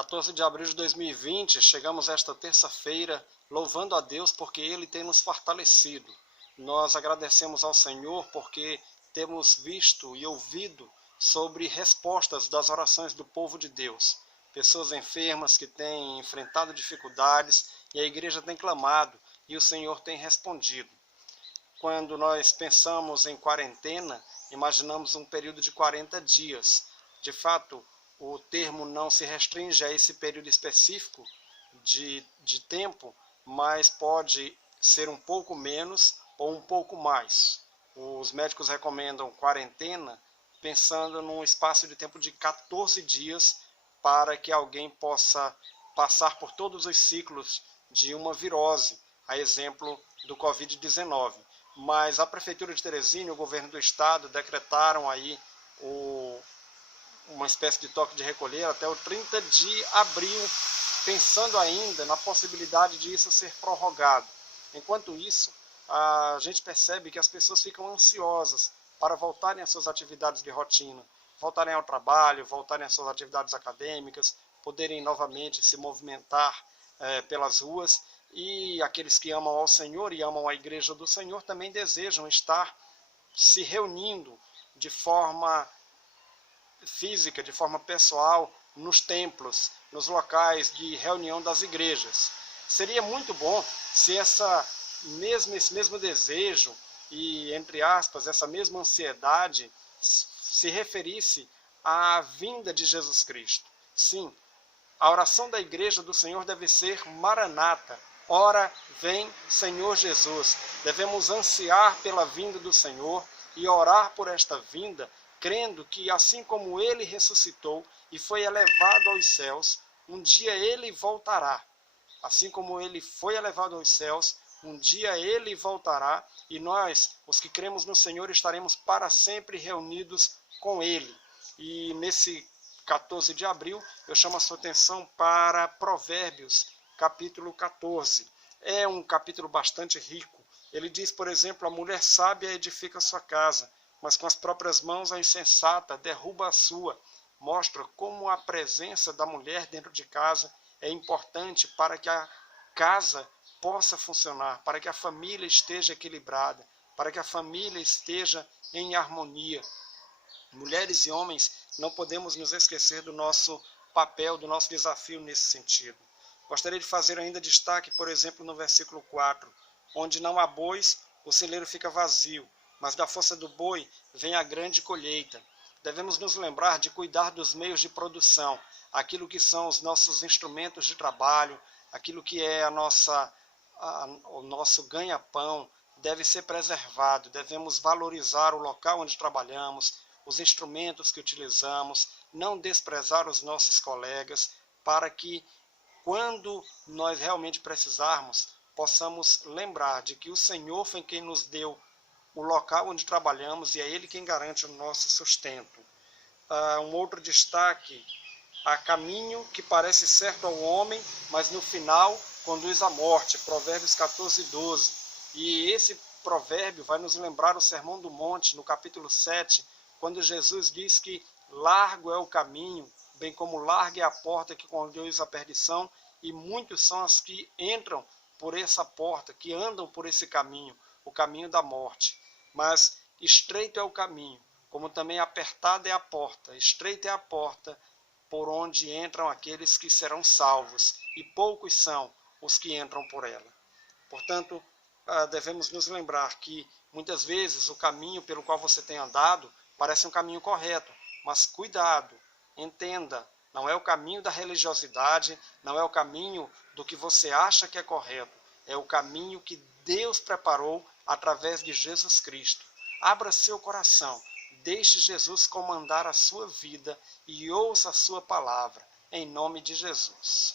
14 de abril de 2020, chegamos esta terça-feira louvando a Deus porque Ele tem nos fortalecido. Nós agradecemos ao Senhor porque temos visto e ouvido sobre respostas das orações do povo de Deus. Pessoas enfermas que têm enfrentado dificuldades e a igreja tem clamado e o Senhor tem respondido. Quando nós pensamos em quarentena, imaginamos um período de 40 dias. De fato, o termo não se restringe a esse período específico de tempo, mas pode ser um pouco menos ou um pouco mais. Os médicos recomendam quarentena pensando num espaço de tempo de 14 dias para que alguém possa passar por todos os ciclos de uma virose, a exemplo do Covid-19. Mas a Prefeitura de Teresina e o governo do estado decretaram aí uma espécie de toque de recolher até o 30 de abril, pensando ainda na possibilidade de isso ser prorrogado. Enquanto isso, a gente percebe que as pessoas ficam ansiosas para voltarem às suas atividades de rotina, voltarem ao trabalho, voltarem às suas atividades acadêmicas, poderem novamente se movimentar pelas ruas, e aqueles que amam ao Senhor e amam a igreja do Senhor também desejam estar se reunindo de forma física, de forma pessoal, nos templos, nos locais de reunião das igrejas. Seria muito bom se esse mesmo desejo e, entre aspas, essa mesma ansiedade se referisse à vinda de Jesus Cristo. Sim, a oração da igreja do Senhor deve ser Maranata. Ora, vem Senhor Jesus. Devemos ansiar pela vinda do Senhor e orar por esta vinda, crendo que assim como Ele ressuscitou e foi elevado aos céus, um dia Ele voltará. Assim como Ele foi elevado aos céus, um dia Ele voltará e nós, os que cremos no Senhor, estaremos para sempre reunidos com Ele. E nesse 14 de abril, eu chamo a sua atenção para Provérbios, capítulo 14. É um capítulo bastante rico. Ele diz, por exemplo, a mulher sábia edifica sua casa, mas com as próprias mãos a insensata derruba a sua. Mostra como a presença da mulher dentro de casa é importante para que a casa possa funcionar, para que a família esteja equilibrada, para que a família esteja em harmonia. Mulheres e homens, não podemos nos esquecer do nosso papel, do nosso desafio nesse sentido. Gostaria de fazer ainda destaque, por exemplo, no versículo 4, onde não há bois, o celeiro fica vazio, mas da força do boi vem a grande colheita. Devemos nos lembrar de cuidar dos meios de produção, aquilo que são os nossos instrumentos de trabalho, aquilo que é o nosso ganha-pão, deve ser preservado. Devemos valorizar o local onde trabalhamos, os instrumentos que utilizamos, não desprezar os nossos colegas, para que, quando nós realmente precisarmos, possamos lembrar de que o Senhor foi quem nos deu o local onde trabalhamos e é Ele quem garante o nosso sustento. Um outro destaque: há caminho que parece certo ao homem, mas no final conduz à morte. Provérbios 14, 12. E esse provérbio vai nos lembrar o Sermão do Monte, no capítulo 7, quando Jesus diz que largo é o caminho, bem como larga é a porta que conduz à perdição, e muitos são os que entram por essa porta, que andam por esse caminho, o caminho da morte. Mas estreito é o caminho, como também apertada é a porta, estreita é a porta por onde entram aqueles que serão salvos, e poucos são os que entram por ela. Portanto, devemos nos lembrar que muitas vezes o caminho pelo qual você tem andado parece um caminho correto, mas cuidado, entenda, não é o caminho da religiosidade, não é o caminho do que você acha que é correto, é o caminho que Deus preparou através de Jesus Cristo. Abra seu coração, deixe Jesus comandar a sua vida e ouça a sua palavra, em nome de Jesus.